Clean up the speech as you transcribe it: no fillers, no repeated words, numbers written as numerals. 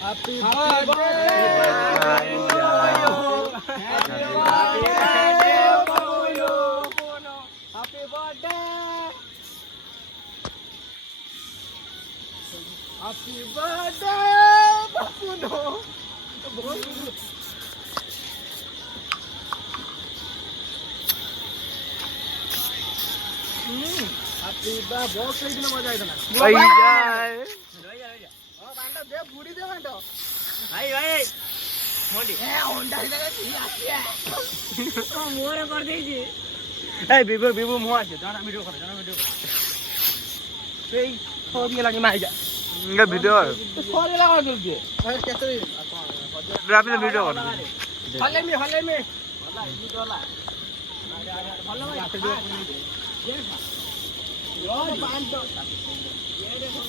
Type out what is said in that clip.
Happy birthday Happy birthday Happy birthday Bapuno Happy birthday बहुत सही दिन मजा आया था भाई जाए ओ बांडा दे पूरी दे बांडा भाई भाई मोटी ए होंडा जगह की आती है तो मोरे कर दीजिए ए बिबू बिबू मुआ से जाना वीडियो कर এই তো দিয়ে লাগি মাই যা ইঙ্গা ভিডিও तो सॉरी लगा दो के कैसे আপনি ভিডিও করুন हल्ले में वाला ये डोला ভালো ভাই यो बांडो ये देखो